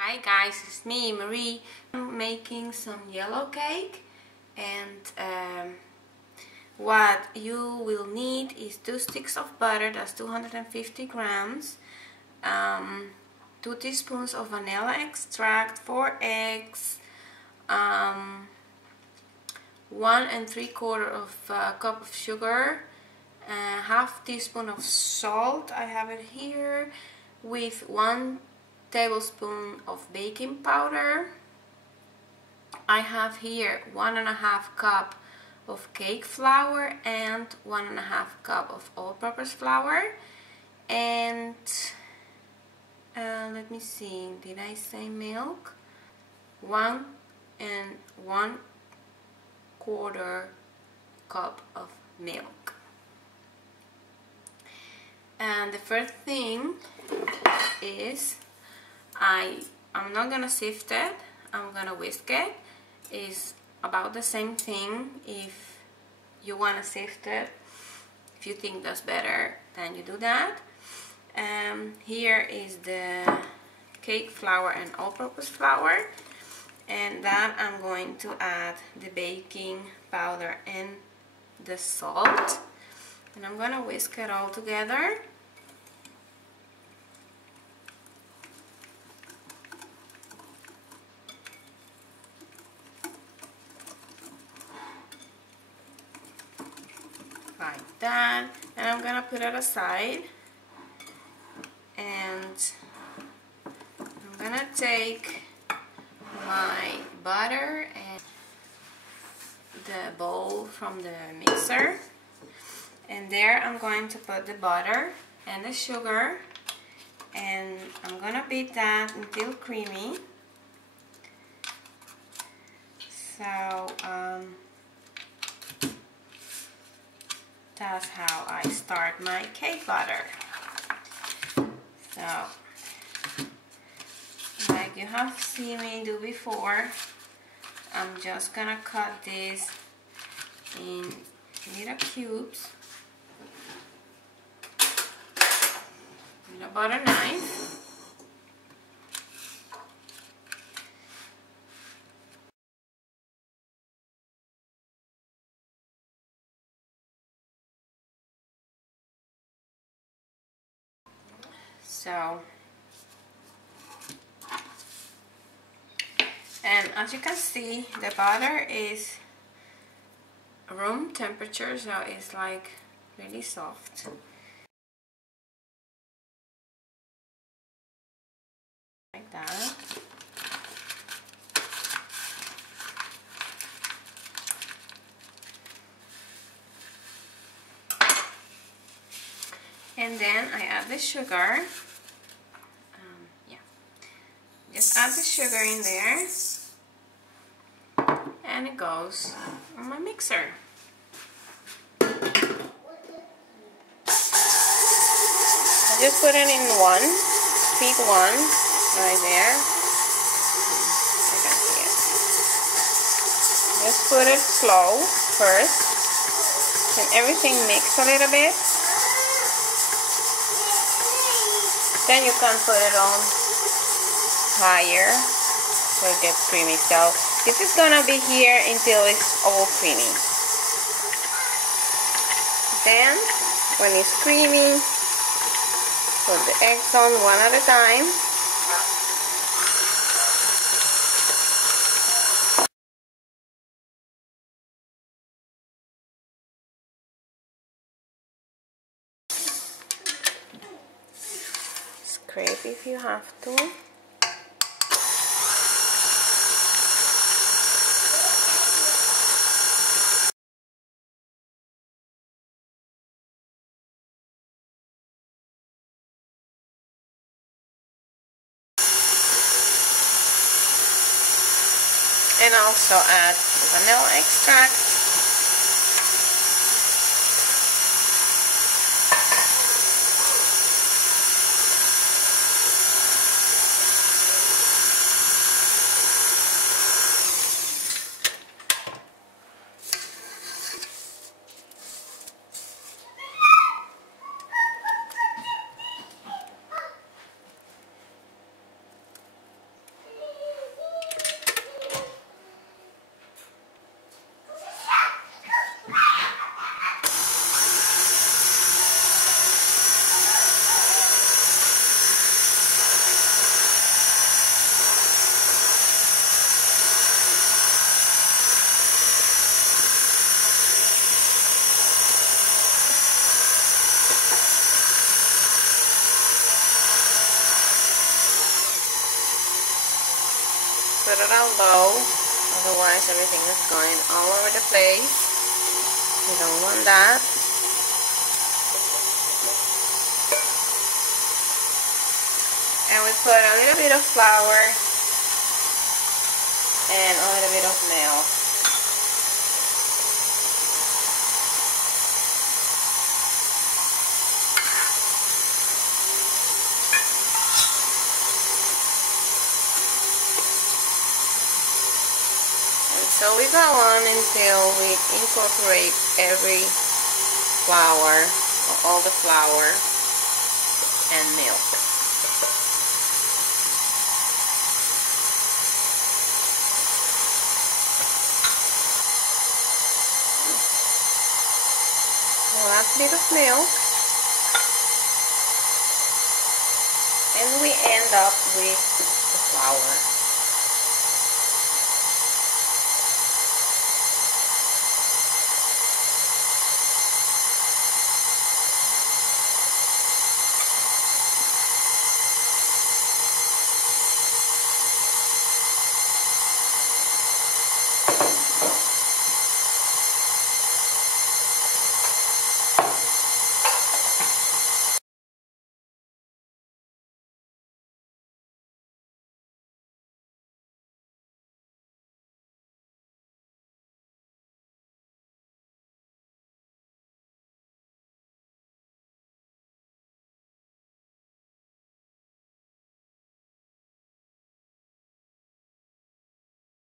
Hi guys, it's me, Marie. I'm making some yellow cake, and what you will need is 2 sticks of butter, that's 250 grams, 2 teaspoons of vanilla extract, 4 eggs, 1 3/4 of cup of sugar, half teaspoon of salt, I have it here, with 1 tablespoon of baking powder. I have here 1.5 cup of cake flour and 1.5 cup of all-purpose flour, and let me see, did I say milk? 1 1/4 cup of milk. And the first thing is I'm not gonna sift it, I'm gonna whisk it. It's about the same thing. If you wanna sift it, if you think that's better, then you do that. Here is the cake flour and all-purpose flour, and that I'm going to add the baking powder and the salt, and I'm gonna whisk it all together. Like that, and I'm gonna put it aside, and I'm gonna take my butter and the bowl from the mixer, and there I'm going to put the butter and the sugar, and I'm gonna beat that until creamy. So that's how I start my cake batter. So, like you have seen me do before, I'm just gonna cut this in little cubes with a butter knife. So, and as you can see, the butter is room temperature, so it's like really soft. Like that. And then I add the sugar. Just add the sugar in there, and it goes on my mixer. I just put it in speed one, right there. I can see it. Just put it slow first, and everything mix a little bit. Then you can put it on higher so it gets creamy. So this is gonna be here until it's all creamy. Then when it's creamy, put the eggs on one at a time. Scrape if you have to. And also add vanilla extract. put it on low, otherwise everything is going all over the place. We don't want that. And we put a little bit of flour and a little bit of meel. So we go on until we incorporate every flour, or all the flour and milk. The last bit of milk, and we end up with the flour.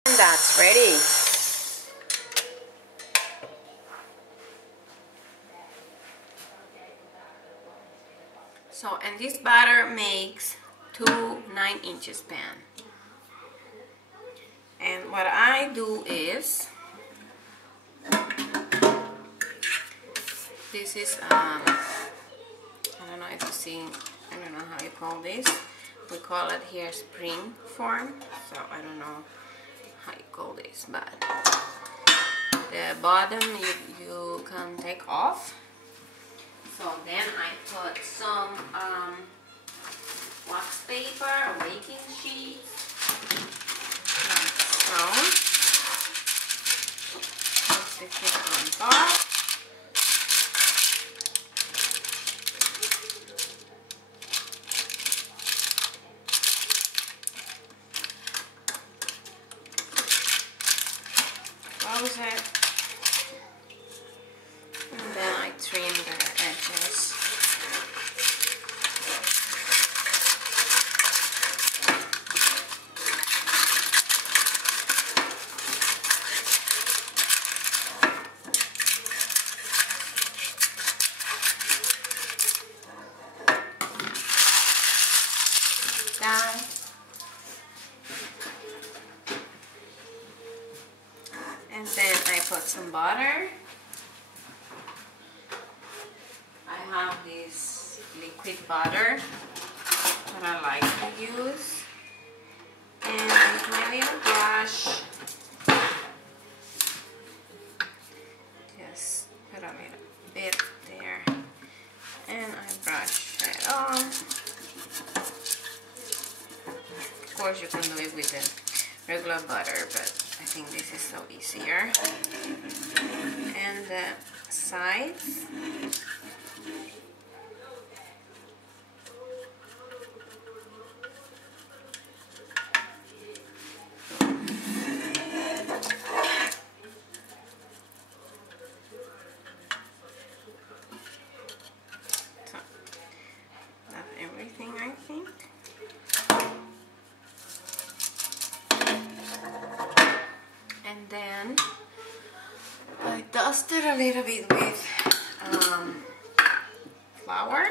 And that's ready. So, and this batter makes 2 9-inch pan. And what I do is, this is I don't know if you see, I don't know how you call this. We call it here spring form. So I don't know how you call this, but the bottom you can take off. So then I put some wax paper or baking sheet, like so. Stick it on top. Close it, and then I trim the edges. Down. And then I put some butter. I have this liquid butter that I like to use. And with my little brush, just put a little bit there. And I brush it off. Of course you can do it with the regular butter, but I think this is so easier. And the sides. So that's everything, I think. And then I dust it a little bit with flour.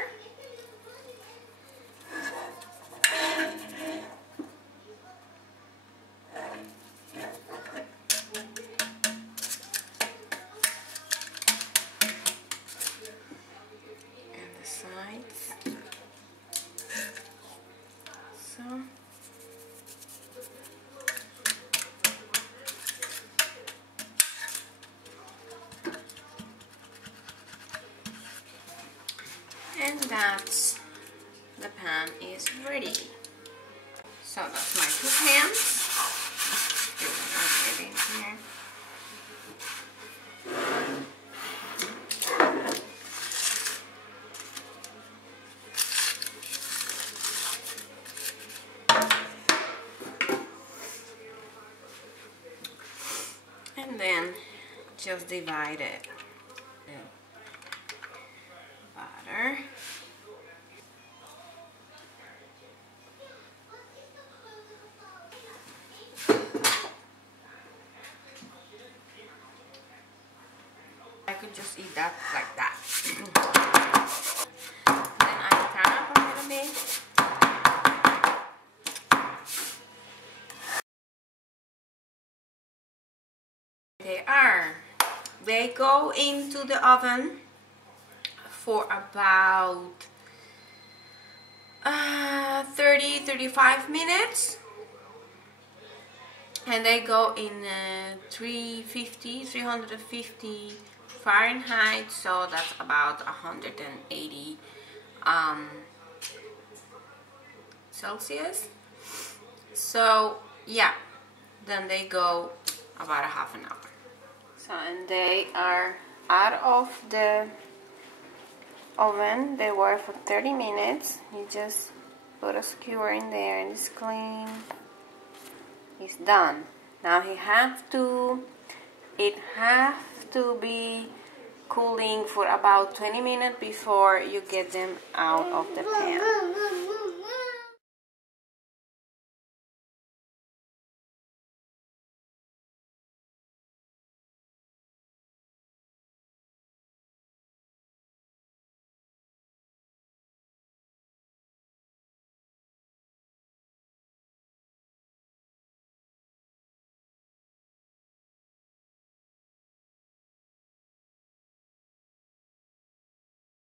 And the sides. So. And that's, the pan is ready. So that's my 2 pans. in here. And then just divide it. Butter. I could just eat that like that. Then I turn up a little bit. They go into the oven for about 30-35 minutes, and they go in 350 Fahrenheit, so that's about 180 Celsius. So yeah, then they go about a half an hour. So, and they are out of the oven. They were for 30 minutes. You just put a skewer in there and it's clean. It's done. Now it have to be cooling for about 20 minutes before you get them out of the pan.